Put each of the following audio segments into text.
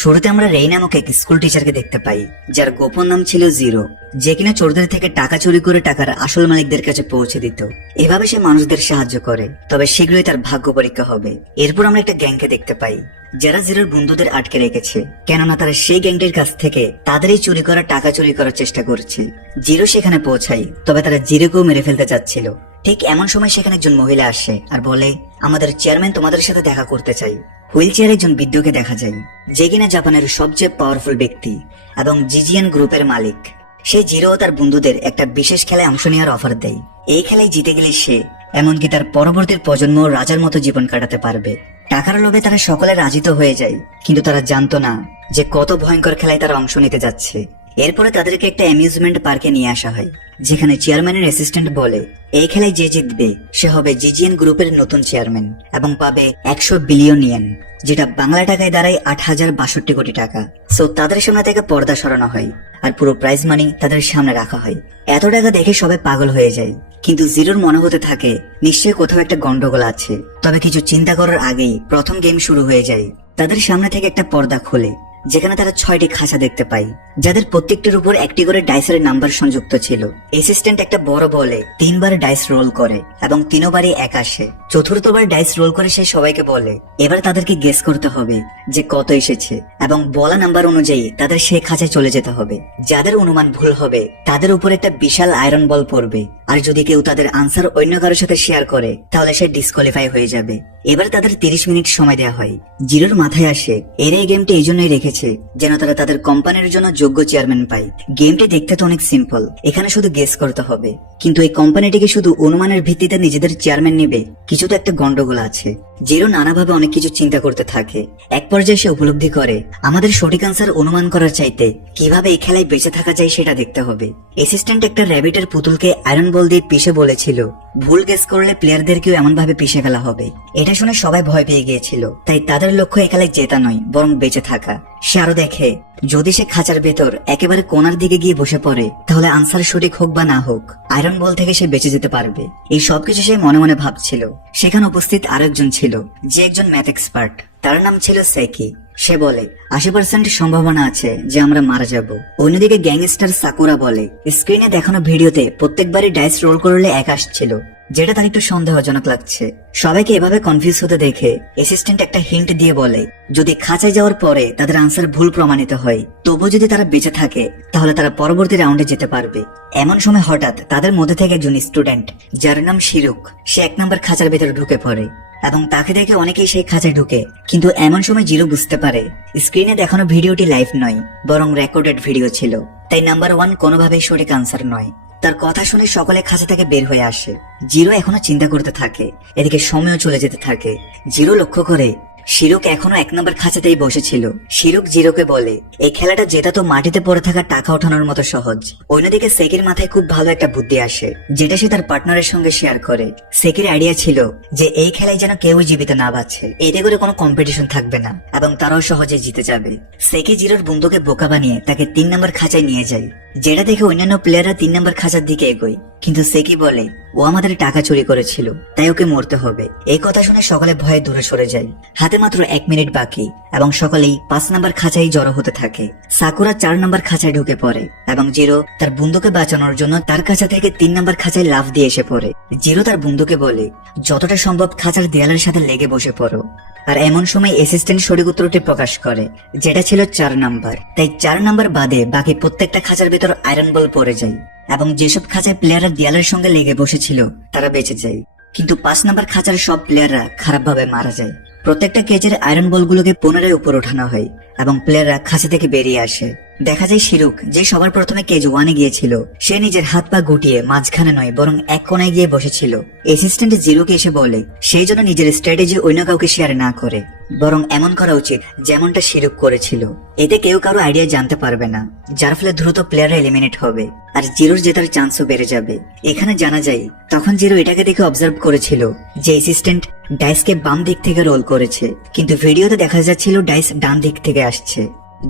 শুরুতে আমরা রেই নামক এক স্কুল টিচারকে দেখতে পাই, যার গোপন নাম ছিল জিরো, যে কিনা চোরদের থেকে টাকা চুরি করে টাকার আসল মালিকদের কাছে পৌঁছে দিত। এভাবে সে মানুষদের সাহায্য করে, তবে শীঘ্রই তার ভাগ্য পরীক্ষা হবে। এরপর আমরা একটা গ্যাংকে দেখতে পাই, যারা জিরোর বন্ধুদের আটকে রেখেছে, কেননা তারা সেই গ্যাংটির কাছ থেকে তাদেরই চুরি করা টাকা চুরি করার চেষ্টা করছে। জিরো সেখানে পৌঁছায়, তবে তারা জিরোকেও মেরে ফেলতে চাচ্ছিল। ঠিক এমন সময় সেখানে একজন মহিলা আসে আর বলে, আমাদের চেয়ারম্যান তোমাদের সাথে দেখা করতে চাই। হুইল চেয়ারে একজন বৃদ্ধকে দেখা যায়, যে কিনা জাপানের সবচেয়ে পাওয়ারফুল ব্যক্তি এবং জিজিয়ান গ্রুপের মালিক। সে জিরো ও তার বন্ধুদের একটা বিশেষ খেলায় অংশ নেওয়ার অফার দেয়। এই খেলায় জিতে গেলে সে এমনকি তার পরবর্তী প্রজন্ম রাজার মতো জীবন কাটাতে পারবে। টাকার লোভে তারা সকলে রাজি তো হয়ে যায়, কিন্তু তারা জানতো না যে কত ভয়ঙ্কর খেলায় তারা অংশ নিতে যাচ্ছে। এরপরে তাদেরকে একটা অ্যামিউজমেন্ট পার্কে নিয়ে আসা হয়, যেখানে চেয়ারম্যানের অ্যাসিস্ট্যান্ট বলে, এই খেলায় যে জিতবে সে হবে জিজিয়ান গ্রুপের নতুন চেয়ারম্যান এবং পাবে 100 বিলিয়ন ইয়েন, যেটা বাংলা টাকায় দাঁড়ায় 8,062 কোটি টাকা। সো তাদের সামনে থেকে পর্দা সরানো হয় আর পুরো প্রাইজ মানি তাদের সামনে রাখা হয়। এত টাকা দেখে সবাই পাগল হয়ে যায়, কিন্তু জিরোর মনে হতে থাকে নিশ্চয়ই কোথাও একটা গন্ডগোল আছে। তবে কিছু চিন্তা করার আগেই প্রথম গেম শুরু হয়ে যায়। তাদের সামনে থেকে একটা পর্দা খোলে, যেখানে তারা 6টি খাঁচা দেখতে পায়, যাদের প্রত্যেকটির উপর একটি করে ডাইসের নাম্বার সংযুক্ত ছিল। অ্যাসিস্ট্যান্ট একটা বড় বলে 3বার ডাইস রোল করে এবং 3বারই এক আসে। চতুর্থবার ডাইস রোল করে সে সবাইকে বলে, এবার তাদেরকে গেস করতে হবে যে কত এসেছে এবং বলা নাম্বার অনুযায়ী তাদের সেই খাঁচায় চলে যেতে হবে। যাদের অনুমান ভুল হবে তাদের উপর একটা বিশাল আয়রন বল পড়বে, আর যদি কেউ তাদের আনসার অন্য কারোর সাথে শেয়ার করে তাহলে সে ডিসকোয়ালিফাই হয়ে যাবে। এবার তাদের 30 মিনিট সময় দেওয়া হয়। জিরোর মাথায় আসে, এর এই গেমটি এই জন্যই রেখেছে যেন তারা তাদের কোম্পানির জন্য যোগ্য চেয়ারম্যান পায়। গেমটি দেখতে তো অনেক সিম্পল, এখানে শুধু গেস করতে হবে, কিন্তু এই কোম্পানিটিকে শুধু অনুমানের ভিত্তিতে নিজেদের চেয়ারম্যান নেবে, কিছু তো একটা গন্ডগোল আছে। জিরো নানাভাবে অনেক কিছু চিন্তা করতে থাকে। এক পর্যায়ে সে উপলব্ধি করে, আমাদের সঠিক আনসার অনুমান করার চাইতে কিভাবে এই খেলায় বেঁচে থাকা যায় সেটা দেখতে হবে। অ্যাসিস্ট্যান্ট একটা র্যাবিটের পুতুলকে আয়রন বল দিয়ে পিষে বলেছিল, ভুল গেস করলে প্লেয়ারদেরকেও এমন ভাবে পিষে ফেলা হবে। এটা শুনে সবাই ভয় পেয়ে গিয়েছিল, তাই তাদের লক্ষ্য এই খেলায় জেতা নয় বরং বেঁচে থাকা। সে আরো দেখে, যদি সে খাঁচার ভেতর একেবারে কোনার দিকে গিয়ে বসে পড়ে তাহলে আনসার সঠিক হোক বা না হোক, আয়রন বল থেকে সে বেঁচে যেতে পারবে। এই সবকিছু সে মনে মনে ভাবছিল। সেখানে উপস্থিত আরেকজন ছিল, যে একজন ম্যাথ এক্সপার্ট। তার নাম ছিল সেকি। সে বলে, 80% সম্ভাবনা আছে যে আমরা মারা যাব। অন্যদিকে গ্যাংস্টার সাকুরা বলে, স্ক্রিনে দেখানো ভিডিওতে প্রত্যেকবারই ডাইস রোল করলে এক আসছিল, যেটা তার একটু সন্দেহজনক লাগছে। সবাইকে এভাবে কনফিউজ হতে দেখে অ্যাসিস্ট্যান্ট একটা হিন্ট দিয়ে বলে, যদি খাঁচায় যাওয়ার পরে তাদের আনসার ভুল প্রমাণিত হয়, তবু যদি তারা বেঁচে থাকে তাহলে তারা পরবর্তী রাউন্ডে যেতে পারবে। এমন সময় হঠাৎ তাদের মধ্যে থেকে একজন স্টুডেন্ট, যার নাম শিরুক, সে 1 নম্বর খাঁচার ভেতরে ঢুকে পড়ে এবং তাকে দেখে অনেকেই সেই খাঁচায় ঢুকে। কিন্তু এমন সময় জিরো বুঝতে পারে স্ক্রিনে দেখানো ভিডিওটি লাইভ নয় বরং রেকর্ডেড ভিডিও ছিল, তাই নাম্বার 1 কোনোভাবেই সঠিক আনসার নয়। তার কথা শুনে সকলে খাঁচা থেকে বের হয়ে আসে। জিরো এখনো চিন্তা করতে থাকে, এদিকে সময়ও চলে যেতে থাকে। জিরো লক্ষ্য করে শিরুক এখনো 1 নম্বর খাঁচাতেই বসেছিল। শিরুক জিরোকে বলে, এই খেলাটা জেতা তো মাটিতে পড়ে থাকা টাকা ওঠানোর মতো সহজ। অন্যদিকে সেকির মাথায় খুব ভালো একটা বুদ্ধি আসে, যেটা সে তার পার্টনারের সঙ্গে শেয়ার করে। সেকির আইডিয়া ছিল যে এই খেলায় যেন কেউই জীবিত না বাঁচে, এতে করে কোনো কম্পিটিশন থাকবে না এবং তারাও সহজে জিতে যাবে। সেকি জিরোর বন্ধুকে বোকা বানিয়ে তাকে 3 নম্বর খাঁচায় নিয়ে যায়, যেটা দেখে অন্যান্য প্লেয়াররা 3 নম্বর খাঁচার দিকে এগোয়। কিন্তু সেকি বলে, ও আমাদের টাকা চুরি করেছিল, তাই ওকে মরতে হবে। এই কথা শুনে সকলে ভয়ে দূরে সরে যায়। হাতে মাত্র 1 মিনিট বাকি এবং সকলেই 5 নম্বর খাঁচায় জড়ো হতে থাকে। সাকুরা 4 নম্বর খাঁচায় ঢুকে পড়ে এবং জিরো তার বন্ধুকে বাঁচানোর জন্য তার খাঁচা থেকে 3 নম্বর খাঁচায় লাফ দিয়ে এসে পড়ে। জিরো তার বন্ধুকে বলে, যতটা সম্ভব খাঁচার দেয়ালের সাথে লেগে বসে পড়ো। আর এমন সময় অ্যাসিস্ট্যান্ট সঠিক উত্তরটি প্রকাশ করে, যেটা ছিল 4 নাম্বার। তাই 4 নাম্বার বাদে বাকি প্রত্যেকটা খাঁচার ভেতর আয়রন বল পড়ে যায় এবং যেসব খাঁচায় প্লেয়াররা দেয়ালের সঙ্গে লেগে বসেছিল তারা বেঁচে যায়। কিন্তু 5 নাম্বার খাঁচার সব প্লেয়াররা খারাপভাবে মারা যায়। প্রত্যেকটা কেজের আয়রন বলগুলোকে পুনরায় উপর ওঠানো হয় এবং প্লেয়াররা খাঁচা থেকে বেরিয়ে আসে। দেখা যায় শিরুক, যে সবার প্রথমে কেজ 1-এ গিয়েছিল, সে নিজের হাত পা গুটিয়ে মাঝখানে নয় বরং এক কোনায় গিয়ে বসেছিল। অ্যাসিস্ট্যান্ট জিরোকে এসে বলে, সেই জন্য নিজের স্ট্র্যাটেজি অন্য কাউকে শেয়ার না করে বরং এমন করা উচিত যেমনটা শিরুক করেছিল। এতে কেউ কারো আইডিয়া জানতে পারবে না, যার ফলে দ্রুত প্লেয়াররা এলিমিনেট হবে আর জিরোর জেতার চান্সও বেড়ে যাবে। এখানে জানা যায় তখন জিরো এটাকে দেখে অবজার্ভ করেছিল যে অ্যাসিস্ট্যান্ট ডাইসকে বাম দিক থেকে রোল করেছে, কিন্তু ভিডিওতে দেখা যাচ্ছিল ডাইস ডান দিক থেকে আসছে।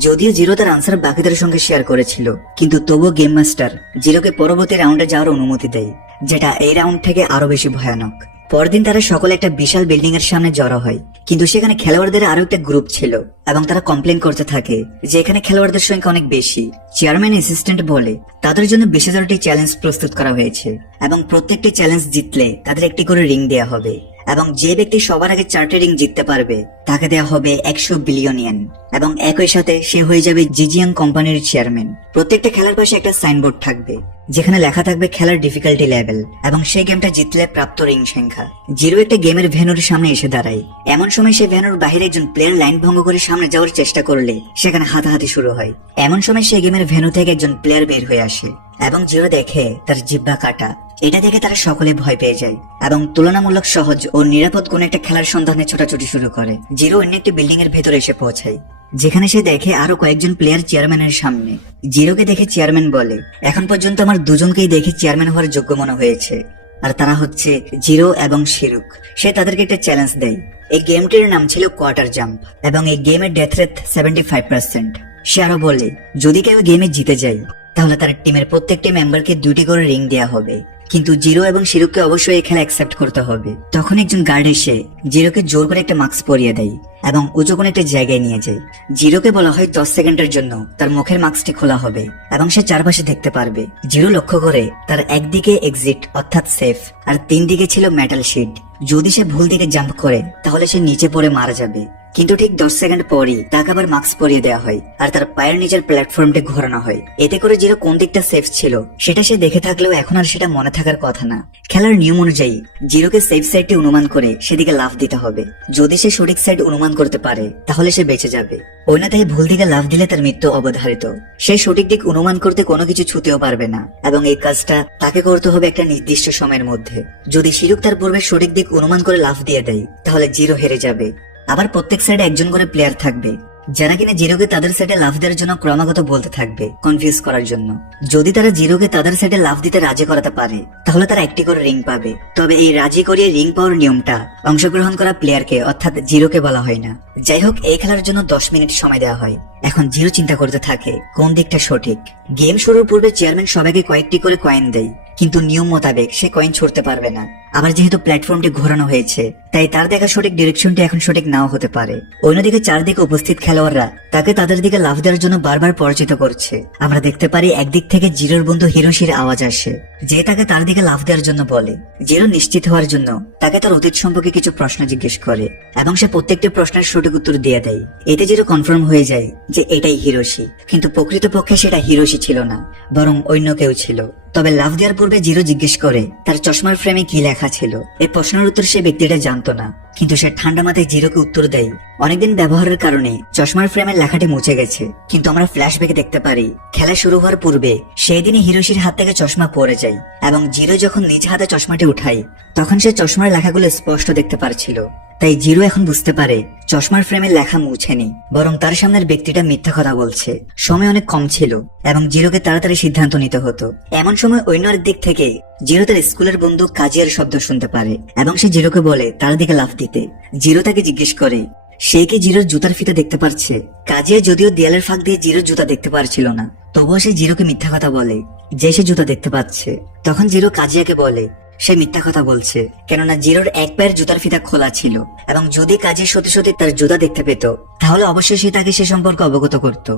যদিও জিরো তার আনসার বাকিদের সঙ্গে শেয়ার করেছিল, কিন্তু তবুও গেম মাস্টার জিরোকে পরবর্তী রাউন্ডে যাওয়ার অনুমতি দেয়, যেটা এই রাউন্ড থেকে আরো বেশি ভয়ানক। পরদিন তারা সকলে একটা বিশাল বিল্ডিং এর সামনে জড়ো হয়, কিন্তু সেখানে খেলোয়াড়দের আরো একটা গ্রুপ ছিল এবং তারা কমপ্লেন করতে থাকে যে এখানে খেলোয়াড়দের সংখ্যা অনেক বেশি। চেয়ারম্যান অ্যাসিস্ট্যান্ট বলে তাদের জন্য 20,000টি চ্যালেঞ্জ প্রস্তুত করা হয়েছে এবং প্রত্যেকটি চ্যালেঞ্জ জিতলে তাদের একটি করে রিং দেয়া হবে এবং যে ব্যক্তি সবার আগে 4টি রিং জিততে পারবে তাকে দেওয়া হবে 100 বিলিয়ন ইয়েন এবং একই সাথে সে হয়ে যাবে জিজিয়াং কোম্পানির চেয়ারম্যান। প্রত্যেকটা খেলার পাশে একটা সাইনবোর্ড থাকবে যেখানে লেখা থাকবে খেলার ডিফিকাল্টি লেভেল এবং সেই গেমটা জিতলে প্রাপ্ত রিং সংখ্যা। জিরো একটা গেমের ভেন্যুর সামনে এসে দাঁড়ায়। এমন সময় সে ভেন্যুর বাইরে একজন প্লেয়ার লাইন ভঙ্গ করে সামনে যাওয়ার চেষ্টা করলে সেখানে হাতাহাতি শুরু হয়। এমন সময় সেই গেমের ভেন্যু থেকে একজন প্লেয়ার বের হয়ে আসে এবং জিরো দেখে তার জিহ্বা কাটা। এটা দেখে তারা সকলে ভয় পেয়ে যায় এবং তুলনামূলক সহজ ও নিরাপদ কোন একটা খেলার সন্ধানে ছোটাছুটি শুরু করে। জিরো অন্য একটি বিল্ডিং এর ভেতরে এসে পৌঁছায় যেখানে সে দেখে আরো কয়েকজন প্লেয়ার চেয়ারম্যানের সামনে। জিরোকে দেখে চেয়ারম্যান বলে, এখন পর্যন্ত আমার দুজনকেই দেখে চেয়ারম্যান হওয়ার যোগ্য মনে হয়েছে, আর তারা হচ্ছে জিরো এবং শিরুক। সে তাদেরকে একটা চ্যালেঞ্জ দেয়। এই গেমটির নাম ছিল কোয়ার্টার জাম্প এবং এই গেমের ডেথ রেট 75%। সে আরো বলে যদি কেউ গেমে জিতে যায় তাহলে তার টিমের প্রত্যেকটি মেম্বারকে 2টি করে রিং দেওয়া হবে, কিন্তু জিরো এবং শিরুককে অবশ্যই এই খেলা অ্যাকসেপ্ট করতে হবে। তখন একজন গার্ড এসে জিরোকে জোর করে একটা মাস্ক পরিয়ে দেয় এবং উঁচু কোনো একটা জায়গায় নিয়ে যায়। জিরোকে বলা হয় 10 সেকেন্ডের জন্য তার মুখের মাস্কটি খোলা হবে এবং সে চারপাশে দেখতে পারবে। জিরো লক্ষ্য করে তার একদিকে এক্সিট অর্থাৎ সেফ আর 3 দিকে ছিল মেটাল শিট। যদি সে ভুল দিকে জাম্প করে তাহলে সে নিচে পড়ে মারা যাবে, কিন্তু ঠিক 10 সেকেন্ড পরই তাকে আবার মাস্ক পরিয়ে দেওয়া হয় আর তার পায়ের নিচের প্ল্যাটফর্মটি ঘোরানো হয়। এতে করে জিরো কোন দিকটা সেফ ছিল সেটা সে দেখে থাকলেও এখন আর সেটা মনে থাকার কথা না। খেলার নিয়ম অনুযায়ী জিরোকে সেফ সাইডটি অনুমান করে সেদিকে লাফ দিতে হবে। যদি সে সঠিক সাইড অনুমান করতে পারে তাহলে সে বেঁচে যাবে, অন্যথায় ভুল দিকে লাফ দিলে তার মৃত্যু অবধারিত। সে সঠিক দিক অনুমান করতে কোনো কিছু ছুতেও পারবে না এবং এই কাজটা তাকে করতে হবে একটা নির্দিষ্ট সময়ের মধ্যে। যদি শিরুক তার পূর্বে সঠিক দিক অনুমান করে লাফ দিয়ে দেয় তাহলে জিরো হেরে যাবে। আবার প্রত্যেক সাইডে একজন করে প্লেয়ার থাকবে যারা কিনা জিরোকে তাদের সাইডে লাফ দেওয়ার জন্য ক্রমাগত বলতে থাকবে কনফিউজ করার জন্য। যদি তারা জিরোকে তাদের সাইডে লাফ দিতে রাজি করাতে পারে তাহলে তারা একটি করে রিং পাবে। তবে এই রাজি করিয়ে রিং পাওয়ার নিয়মটা অংশগ্রহণ করা প্লেয়ারকে অর্থাৎ জিরোকে বলা হয় না। যাই হোক, এই খেলার জন্য 10 মিনিট সময় দেওয়া হয়। এখন জিরো চিন্তা করতে থাকে কোন দিকটা সঠিক। গেম শুরুর পূর্বে চেয়ারম্যান সবাইকে কয়েকটি করে কয়েন দেয়, কিন্তু নিয়ম মোতাবেক সে কয়েন ছুড়তে পারবে না। আবার যেহেতু প্ল্যাটফর্মটি ঘোরানো হয়েছে তাই তার দেখা সঠিক ডিরেকশনটি এখন সঠিক নাও হতে পারে। অন্যদিকে চারদিকে উপস্থিত খেলোয়াড়রা তাকে তাদের দিকে লাফ দেওয়ার জন্য বারবার পরিচিত করছে। আমরা দেখতে পারি একদিক থেকে জিরোর বন্ধু হিরোশির আওয়াজ আসে যে তাকে তার দিকে লাফ দেওয়ার জন্য বলে। জিরো নিশ্চিত হওয়ার জন্য তাকে তার অতীত সম্পর্কে কিছু প্রশ্ন জিজ্ঞেস করে এবং সে প্রত্যেকটি প্রশ্নের সঠিক উত্তর দিয়ে দেয়। এতে জিরো কনফার্ম হয়ে যায় যে এটাই হিরোশি, কিন্তু প্রকৃতপক্ষে সেটা হিরোশি ছিল না, বরং অন্য কেউ ছিল। তবে লাফ দেওয়ার পূর্বে জিরো জিজ্ঞেস করে তার চশমার ফ্রেমে কি লেখা ছিল। এই প্রশ্নের উত্তর সে ব্যক্তিটা জানতো না, কিন্তু সে ঠান্ডা মাথায় জিরোকে উত্তর দেয় অনেকদিন ব্যবহারের কারণে চশমার ফ্রেমের লেখাটি মুছে গেছে। কিন্তু আমরা ফ্ল্যাশব্যাকে দেখতে পারি খেলা শুরু হওয়ার পূর্বে সেই দিনই হিরোশির হাত থেকে চশমা পড়ে যায় এবং জিরো যখন নিজ হাতে চশমাটি উঠায় তখন সে চশমার লেখাগুলো স্পষ্ট দেখতে পারছিল। তাই জিরো এখন বুঝতে পারে চশমার ফ্রেমের লেখা মুছেনি, বরং তার সামনের ব্যক্তিটা মিথ্যা কথা বলছে। সময় অনেক কম ছিল এবং জিরোকে তাড়াতাড়ি সিদ্ধান্ত নিতে হতো। এমন সময় অন্য এক দিক থেকে জিরো তার স্কুলের বন্ধু কাজিয়ার শব্দ শুনতে পারে এবং সে জিরোকে বলে তার দিকে লাফ দিতে। জিরো তাকে জিজ্ঞেস করে সে কি জিরোর জুতার ফিতা দেখতে পারছে। কাজিয়া যদিও দেয়ালের ফাঁক দিয়ে জিরোর জুতা দেখতে পারছিল না, তবুও সে জিরোকে মিথ্যা কথা বলে যে সে জুতা দেখতে পাচ্ছে। তখন জিরো কাজিয়াকে বলে সে মিথ্যা কথা বলছে, কেননা জিরোর এক পায়ের জুতার ফিতা খোলা ছিল এবং যদি কাজে সত্যি সত্যি তার জুতা দেখতে পেত তাহলে অবশ্যই সে তাকে সে সম্পর্কে অবগত করত,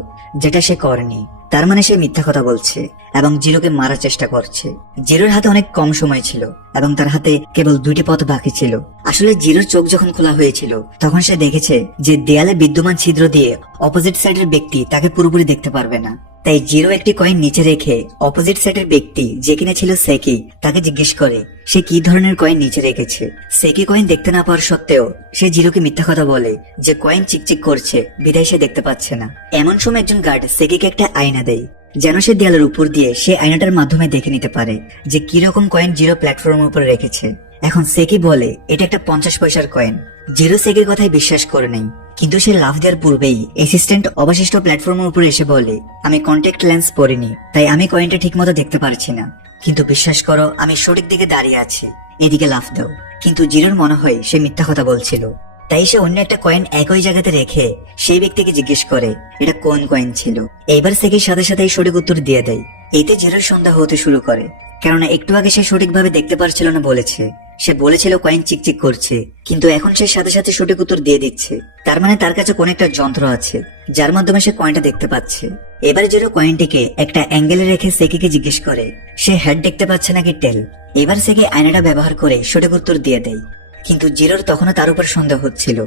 যেটা সে করেনি। তার মানে সে মিথ্যা কথা বলছে এবং জিরোকে মারার চেষ্টা করছে। জিরোর হাতে অনেক কম সময় ছিল এবং তার হাতে কেবল 2টি পথ বাকি ছিল। আসলে জিরোর চোখ যখন খোলা হয়েছিল তখন সে দেখেছে যে দেয়ালে বিদ্যমান ছিদ্র দিয়ে অপোজিট সাইডের ব্যক্তি তাকে পুরোপুরি দেখতে পারবে না। তাই জিরো একটি কয়েন নিচে রেখে অপোজিট সাইডের ব্যক্তি যে কিনা ছিল সেকি তাকে জিজ্ঞেস করে সে কি ধরনের কয়েন নিচে রেখেছে। সেকি কয়েন দেখতে না পাওয়ার সত্ত্বেও সে জিরোকে মিথ্যা কথা বলে যে কয়েন চিকচিক করছে বিধায় সে দেখতে পাচ্ছে না। এমন সময় একজন গার্ড সেকিকে একটা আয়না দেয় যেন সে দেয়ালের উপর দিয়ে সে আয়নাটার মাধ্যমে দেখে নিতে পারে যে কিরকম কয়েন জিরো প্ল্যাটফর্মের উপরে রেখেছে। এখন সেকি বলে এটা একটা 50 পয়সার কয়েন। জিরো সেকির কথায় বিশ্বাস করে নেই, কিন্তু সে লাফ দেওয়ার পূর্বেই অ্যাসিস্ট্যান্ট অবশিষ্ট প্ল্যাটফর্মের উপরে এসে বলে আমি কন্ট্যাক্ট লেন্স পরিনি তাই আমি কয়েনটা ঠিক মতো দেখতে পারছি না, কিন্তু বিশ্বাস করো আমি সঠিক দিকে দাঁড়িয়ে আছি, এদিকে লাফ দাও। কিন্তু জিরোর মনে হয় সে মিথ্যা কথা বলছিল, তাই সে অন্য একটা কয়েন একই জায়গাতে রেখে সেই ব্যক্তিকে জিজ্ঞেস করে এটা কোন কয়েন ছিল। এইবার সেকির সাথে সাথে সঠিক উত্তর দিয়ে দেয়। এতে জিরোর সন্দেহ হতে শুরু করে, কেননা একটু আগে সে সঠিকভাবে দেখতে পারছিল না বলেছে। সে বলেছিল কয়েন চিকচিক করছে, কিন্তু এখন সে সাথে সাথে সঠিক উত্তর দিয়ে দিচ্ছে। তার মানে তার কাছে কোন একটা যন্ত্র আছে যার মাধ্যমে সে কয়েনটা দেখতে পাচ্ছে। এবার জিরো কয়েনটিকে একটা অ্যাঙ্গেলে রেখে সেকিকে জিজ্ঞেস করে সে হেড দেখতে পাচ্ছে নাকি টেল। এবার সেকি আয়নাটা ব্যবহার করে সঠিক উত্তর দিয়ে দেয়, কিন্তু জিরোর তখনও তার উপর সন্দেহ হচ্ছিল।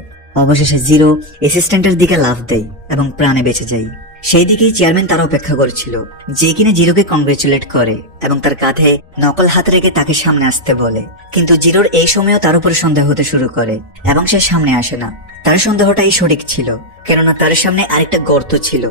অবশেষে জিরো অ্যাসিস্ট্যান্টের দিকে লাফ দেয় এবং প্রাণে বেঁচে যায়। সেই দিকেই চেয়ারম্যান তার অপেক্ষা করছিল, যে কিনা জিরোকে কংগ্রেচুলেট করে এবং তার কাঁধে নকল হাত রেখে তাকে সামনে আসতে বলে। কিন্তু জিরোর এই সময়ও তার উপর সন্দেহ হতে শুরু করে এবং সে সামনে আসে না। তার সন্দেহটাই সঠিক ছিল, কেননা তার সামনে আরেকটা গর্ত ছিল,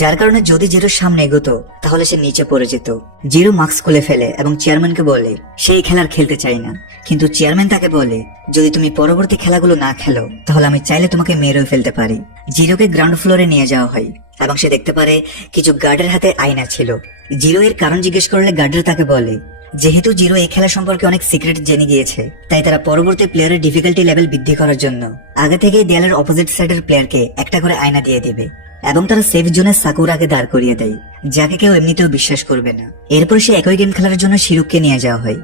যার কারণে যদি জিরোর সামনে এগোতো তাহলে সে নিচে পড়ে যেত। জিরো মাস্ক খুলে ফেলে এবং চেয়ারম্যানকে বলে সেই খেলার খেলতে চাই না, কিন্তু চেয়ারম্যান তাকে বলে যদি তুমি পরবর্তী খেলাগুলো না খেলো তাহলে আমি চাইলে তোমাকে মেরেও ফেলতে পারি। জিরোকে গ্রাউন্ড ফ্লোরে নিয়ে যাওয়া হয় এবং সে দেখতে পারে কিছু গার্ডের হাতে আয়না ছিল। জিরো এর কারণ জিজ্ঞেস করলে গার্ডরা তাকে বলে যেহেতু জিরো এই খেলা সম্পর্কে অনেক সিক্রেট জেনে গিয়েছে, তাই তারা পরবর্তী প্লেয়ারের ডিফিকাল্টি লেভেল বৃদ্ধি করার জন্য আগে থেকেই দেয়ালের অপোজিট সাইডের প্লেয়ারকে একটা করে আয়না দিয়ে দেবে এবং তারা সেফ জোনে সাকুরাকে দাঁড় করিয়ে দেয়, যাকে কেউ এমনিতেও বিশ্বাস করবে না। এরপর সে একই গেম খেলার জন্য শিরুককে নিয়ে যাওয়া হয়।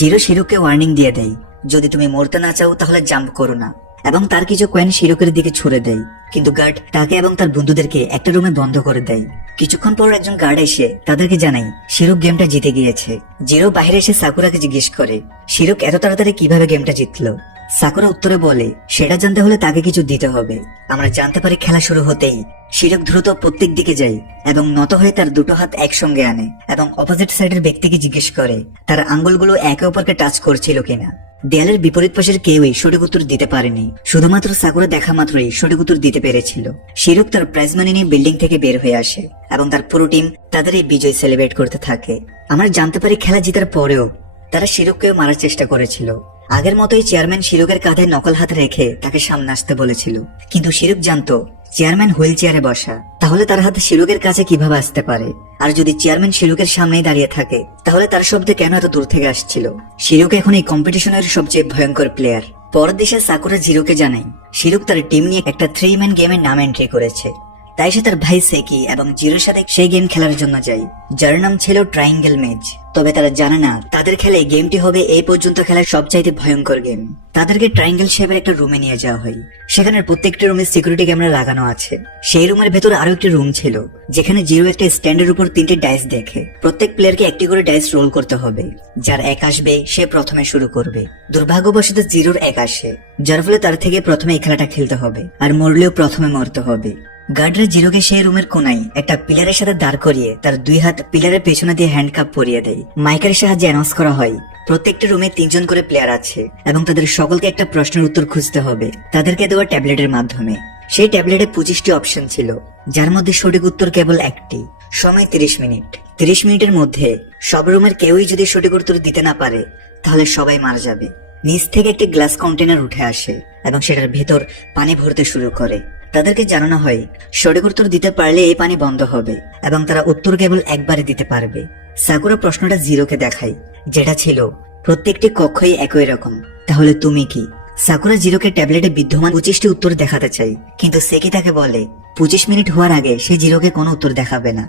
জিরো শিরুককে ওয়ার্নিং দিয়ে দেয় যদি তুমি মরতে না চাও তাহলে জাম্প করো না, এবং তার কিছু কয়েন শিরুকের দিকে ছুড়ে দেয়। কিন্তু গার্ড তাকে এবং তার বন্ধুদেরকে একটা রুমে বন্ধ করে দেয়। কিছুক্ষণ পর একজন গার্ড এসে তাদেরকে জানায় শিরুক গেমটা জিতে গিয়েছে। জিরো বাইরে এসে সাকুরাকে জিজ্ঞেস করে শিরুক এত তাড়াতাড়ি কিভাবে গেমটা জিতলো। সাকুরা উত্তরে বলে সেটা জানতে হলে তাকে কিছু দিতে হবে। আমরা জানতে পারি খেলা শুরু হতেই শিরুক দ্রুত প্রত্যেক দিকে যায় এবং নত হয়ে তার দুটো হাত একসঙ্গে আনে এবং অপোজিট সাইডের ব্যক্তিকে জিজ্ঞেস করে তার আঙ্গুলগুলো একে অপরকে টাচ করছিল কিনা। দেয়ালের বিপরীত পাশের কেউই সঠিক উত্তর দিতে পারেনি, শুধুমাত্র সাকুরা দেখা মাত্রই সঠিক উত্তর দিতে পেরেছিল। শিরুক তার প্রাইজ মানি নিয়ে বিল্ডিং থেকে বের হয়ে আসে এবং তার পুরো টিম তাদের এই বিজয় সেলিব্রেট করতে থাকে। আমরা জানতে পারি খেলা জেতার পরেও তারা শিরুককেও মারার চেষ্টা করেছিল। আগের মতোই চেয়ারম্যান শিরুকের কাঁধে নকল হাত রেখে তাকে সামনে আসতে বলেছিল, কিন্তু শিরুক জানতো চেয়ারম্যান হুইল চেয়ারে বসা, তাহলে তার হাত শিরুকের কাছে কিভাবে আসতে পারে। আর যদি চেয়ারম্যান শিরুকের সামনেই দাঁড়িয়ে থাকে তাহলে তার শব্দ কেন এত দূর থেকে আসছিল। শিরুক এখন এই কম্পিটিশনের সবচেয়ে ভয়ঙ্কর প্লেয়ার। পরের দেশে সাকুরা জিরোকে জানায় শিরুক তার টিম নিয়ে একটা 3 ম্যান গেমের নাম এন্ট্রি করেছে। তাই সে তার ভাই সেকি এবং জিরোর সাথে সেই গেম খেলার জন্য যায়, যার নাম ছিল ট্রায়াঙ্গেল ম্যাচ। তবে তারা জানে না তাদের খেলে গেমটি হবে এই পর্যন্ত খেলার সবচাইতে ভয়ঙ্কর গেম। তাদেরকে ট্রায়াঙ্গেল শেপের একটা রুমে নিয়ে যাওয়া হয়। সেখানে প্রত্যেকটি রুমে সিকিউরিটি ক্যামেরা লাগানো আছে। সেই রুমের ভেতর আরো একটি রুম ছিল, যেখানে জিরো একটা স্ট্যান্ডের উপর 3টে ডাইস দেখে। প্রত্যেক প্লেয়ারকে একটি করে ডাইস রোল করতে হবে, যার এক আসবে সে প্রথমে শুরু করবে। দুর্ভাগ্যবশত জিরোর এক আসে, যার ফলে তার থেকে প্রথমে এই খেলাটা খেলতে হবে, আর মরলেও প্রথমে মরতে হবে। গার্ডরা জিরোকে সেই রুমের কোনায় একটা পিলারের সাথে দাঁড় করিয়ে তার 2 হাত পিলারের পেছনে দিয়ে হ্যান্ডকাপ পরিয়ে দেয়। মাইকের সাহায্যে অ্যানাউন্স করা হয় প্রত্যেকটি রুমে 3 জন করে প্লেয়ার আছে এবং তাদের সকলকে একটা প্রশ্নের উত্তর খুঁজতে হবে তাদেরকে দেওয়া ট্যাবলেটের মাধ্যমে। সেই ট্যাবলেটে 25টি অপশন ছিল, যার মধ্যে সঠিক উত্তর কেবল একটি। সময় 30 মিনিট। 30 মিনিটের মধ্যে সব রুমের কেউই যদি সঠিক উত্তর দিতে না পারে তাহলে সবাই মারা যাবে। নিচ থেকে একটি গ্লাস কন্টেনার উঠে আসে এবং সেটার ভেতর পানি ভরতে শুরু করে। তাদেরকে জানানো হয় সঠিক উত্তর দিতে পারলে এই পানি বন্ধ হবে এবং তারা উত্তর কেবল একবারে দিতে পারবে। সাকুরা প্রশ্নটা জিরোকে দেখায়, যেটা ছিল প্রত্যেকটি কক্ষই একই রকম, তাহলে তুমি কি? সাকুরা জিরোকে ট্যাবলেটে বিদ্যমান 25টি উত্তর দেখাতে চাই, কিন্তু সেকি তাকে বলে 25 মিনিট হওয়ার আগে সে জিরোকে কোনো উত্তর দেখাবে না,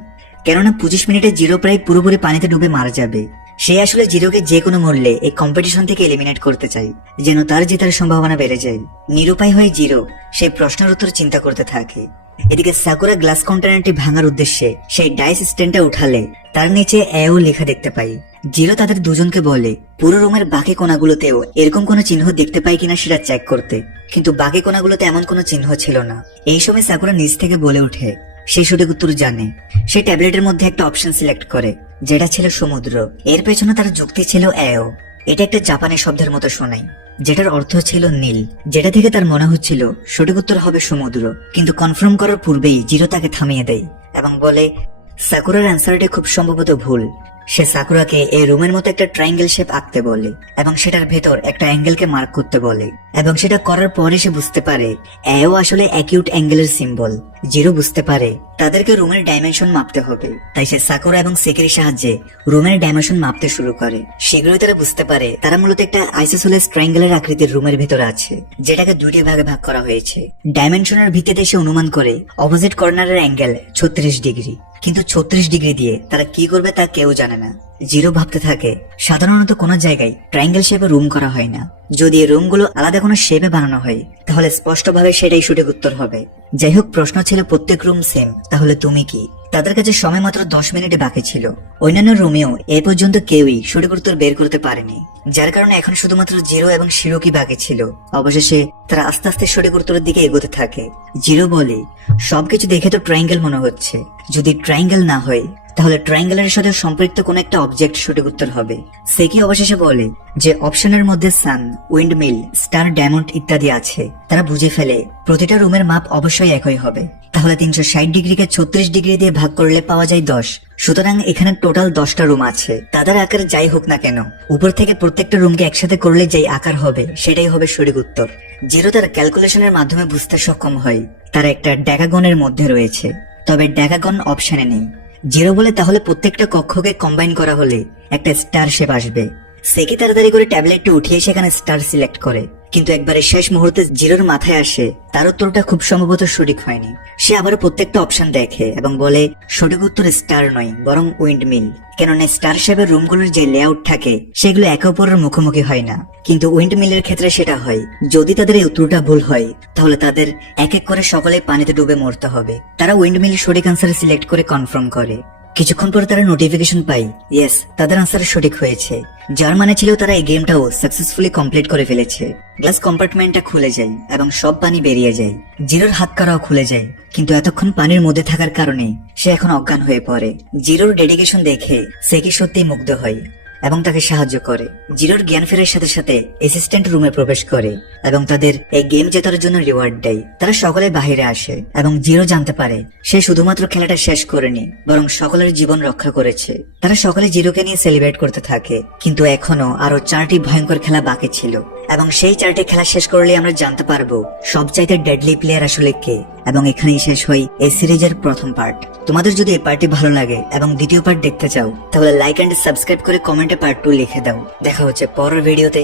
কেননা 25 মিনিটে জিরো প্রায় পুরোপুরি পানিতে ডুবে মারা যাবে। সে আসলে জিরোকে যে কোনো মূল্যে এই কম্পিটিশন থেকে এলিমিনেট করতে চায়, যেন তার জেতার সম্ভাবনা বেড়ে যায়। নিরুপায় হয়ে জিরো সেই প্রশ্নের উত্তর চিন্তা করতে থাকে। এদিকে সাকুরা গ্লাস কন্টেনারটি ভাঙার উদ্দেশ্যে সেই ডাইস স্ট্যান্ডটা উঠালে তার নিচে এও লেখা দেখতে পাই। জিরো তাদের দুজনকে বলে পুরো রুমের বাকি কোণাগুলোতেও এরকম কোনো চিহ্ন দেখতে পাই কিনা সেটা চেক করতে, কিন্তু বাকি কোণাগুলোতে এমন কোনো চিহ্ন ছিল না। এই সময় সাকুরা নিচ থেকে বলে ওঠে সেই সঠিক উত্তর জানে। সে ট্যাবলেটের মধ্যে একটা অপশন সিলেক্ট করে, যেটা ছিল সমুদ্র। এর পেছনে তার যুক্তি ছিল এও। এটা একটা জাপানি শব্দের মতো শোনায়, যেটার অর্থ ছিল নীল, যেটা থেকে তার মনে হচ্ছিল সঠিক উত্তর হবে সমুদ্র। কিন্তু কনফার্ম করার পূর্বেই জিরো তাকে থামিয়ে দেয় এবং বলে সাকুরার অ্যান্সারটি খুব সম্ভবত ভুল। সে সাকুরাকে এই রুমের মতো একটা ট্রায়াঙ্গেল শেপ আঁকতে বলে এবং সেটার ভেতর একটা অ্যাঙ্গেলকে মার্ক করতে বলে, এবং সেটা করার পরে সে বুঝতে পারে এও আসলে অ্যাকিউট অ্যাঙ্গেলের সিম্বল। জিরো বুঝতে পারে তাদেরকে রুমের ডাইমেনশন মাপতে হবে, তাই সে সাকুরা এবং সেকের সাহায্যে রুমের ডাইমেনশন মাপতে শুরু করে। শীঘ্রই তারা বুঝতে পারে তারা মূলত একটা আইসোসেলেস ট্রায়াঙ্গেলের আকৃতির রুমের ভেতরে আছে, যেটাকে 2টি ভাগে ভাগ করা হয়েছে। ডাইমেনশনের ভিত্তিতে সে অনুমান করে অপোজিট কর্নারের অ্যাঙ্গেল 36 ডিগ্রি, কিন্তু 36 ডিগ্রি দিয়ে তারা কি করবে তা কেউ জানে না। জিরো ভাবতে থাকে সাধারণত কোনো জায়গায় ট্রায়াঙ্গেল শেপে রুম করা হয় না। যদি এই রুমগুলো আলাদা কোনো শেপে বানানো হয় তাহলে স্পষ্টভাবে সেটাই সঠিক উত্তর হবে। যাই হোক, প্রশ্ন ছিল প্রত্যেক রুম সেম, তাহলে তুমি কি? তাদের কাছে সময় মাত্র 10 মিনিট বাকি ছিল। অন্যান্য রুমেও এ পর্যন্ত কেউই সঠিক উত্তর বের করতে পারেনি, যার কারণে এখন শুধুমাত্র জিরো এবং শিরোকি বাকি ছিল। অবশেষে তারা আস্তে আস্তে সঠিক উত্তরের দিকে এগোতে থাকে। জিরো বলে, সবকিছু দেখে তো ট্রায়াঙ্গেল মনে হচ্ছে, যদি ট্রায়াঙ্গেল না হয় তাহলে ট্রায়াঙ্গেলের সাথে সম্পৃক্ত কোন একটা অবজেক্ট সঠিক উত্তর হবে। সেকি অবশেষে বলে যে অপশনের মধ্যে সান, উইন্ডমিল, স্টার, ডায়মন্ড ইত্যাদি আছে। তারা বুঝে ফেলে প্রতিটা রুমের মাপ অবশ্যই একই হবে। তাহলে 360 ডিগ্রিকে 36 ডিগ্রি দিয়ে ভাগ করলে পাওয়া যায় 10। সুতরাং এখানে টোটাল 10টা রুম আছে। তাদের আকার যাই হোক না কেন, উপর থেকে প্রত্যেকটা রুমকে একসাথে করলে যেই আকার হবে সেটাই হবে সঠিক উত্তর। জিরো তার ক্যালকুলেশনের মাধ্যমে বুঝতে সক্ষম হয় তারা একটা ড্যাগাগনের মধ্যে রয়েছে, তবে ড্যাগাগন অপশনে নেই। জিরো বলে, তাহলে প্রত্যেকটা কক্ষকে কম্বাইন করা হলে একটা স্টার শেপ আসবে। সেকি তাড়াতাড়ি করে ট্যাবলেটটা উঠিয়ে সেখানে স্টার সিলেক্ট করে, কিন্তু একবারে শেষ মুহূর্তে জিরোর মাথায় আসে তার উত্তরটা খুব সম্ভবত সঠিক হয়নি। সে আবারও প্রত্যেকটা অপশন দেখে এবং বলে সঠিক উত্তর স্টার নয় বরং উইন্ডমিল, কেননা স্টার শেপের রুমগুলোর যে লেআউট থাকে সেগুলো একে অপরের মুখোমুখি হয় না, কিন্তু উইন্ডমিলের ক্ষেত্রে সেটা হয়। যদি তাদের এই উত্তরটা ভুল হয় তাহলে তাদের এক এক করে সকলে পানিতে ডুবে মরতে হবে। তারা উইন্ডমিল সঠিক আনসার সিলেক্ট করে কনফার্ম করে। কিছুক্ষণ পরে তারা নোটিফিকেশন পায়, ইয়েস, তাদের আনসার সঠিক হয়েছে, যার মানে ছিল তারা এই গেমটাও সাকসেসফুলি কমপ্লিট করে ফেলেছে। গ্লাস কম্পার্টমেন্টটা খুলে যায় এবং সব পানি বেরিয়ে যায়। জিরোর হাত কারাও খুলে যায়, কিন্তু এতক্ষণ পানির মধ্যে থাকার কারণে সে এখন অজ্ঞান হয়ে পড়ে। জিরোর ডেডিকেশন দেখে সেকি সত্যিই মুগ্ধ হয় এবং তাকে সাহায্য করে। জিরোর জ্ঞান ফেরার সাথে সাথে অ্যাসিস্ট্যান্ট রুমে প্রবেশ করে এবং তাদের এই গেম জেতার জন্য রিওয়ার্ড দেয়। তারা সকলে বাহিরে আসে এবং জিরো জানতে পারে সে শুধুমাত্র খেলাটা শেষ করেনি বরং সকলের জীবন রক্ষা করেছে। তারা সকলে জিরোকে নিয়ে সেলিব্রেট করতে থাকে, কিন্তু এখনো আরো 4টি ভয়ঙ্কর খেলা বাকি ছিল এবং সেই 4টি খেলা শেষ করলে আমরা জানতে পারবো সবচাইতে ডেডলি প্লেয়ার আসলে কে। এবং এখানেই শেষ হয় এই সিরিজের প্রথম পার্ট। তোমাদের যদি এই পার্টটি ভালো লাগে এবং দ্বিতীয় পার্ট দেখতে চাও তাহলে লাইক এন্ড সাবস্ক্রাইব করে কমেন্টে পার্ট 2 লিখে দাও। দেখা হচ্ছে পরের ভিডিওতে।